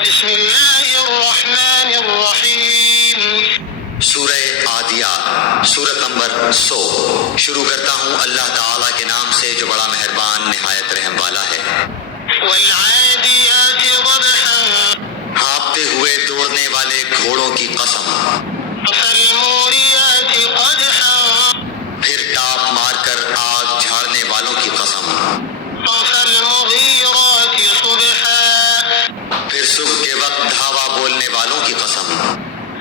بسم اللہ الرحمن الرحیم۔ سورہ عادیات، سورت نمبر 100۔ شروع کرتا ہوں اللہ تعالیٰ کے نام سے جو بڑا مہربان نہایت رحم والا ہے۔ والعادیات ضبحا، ہانپتے ہوئے دوڑنے والے گھوڑوں کی قسم۔ فالموریات قدحا، پھر ٹاپ مار کر آگ جھاڑنے والوں کی قسم۔ فالمغیرات صبحا، پھر صبح کے وقت دھاوا بولنے والوں کی قسم۔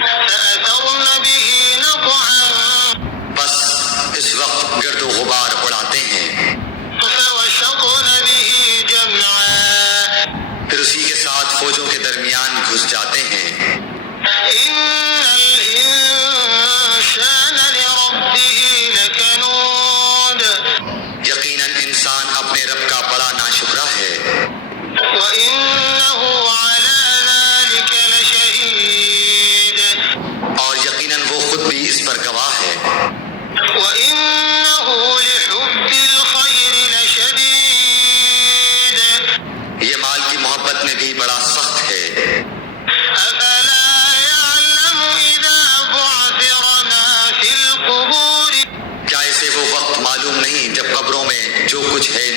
فأثرن به نقعا، بس اس وقت گرد و غبار اڑاتے ہیں۔ فوسطن به جمعا، پھر اسی کے ساتھ فوجوں کے درمیان گھس جاتے ہیں۔ ان الانسان لربه لکنود، یقیناً انسان اپنے رب کا بڑا ناشکرا ہے، وإنه على ذلك لشهيد، اور یقیناً وہ خود بھی اس پر گواہ ہے۔ وإنه لحب الخير لشديد، یہ مال کی محبت میں بھی بڑا سخت ہے۔ أفلا يعلم إذا بعثر ما في القبور، کیا اسے وہ وقت معلوم نہیں جب قبروں میں جو کچھ ہے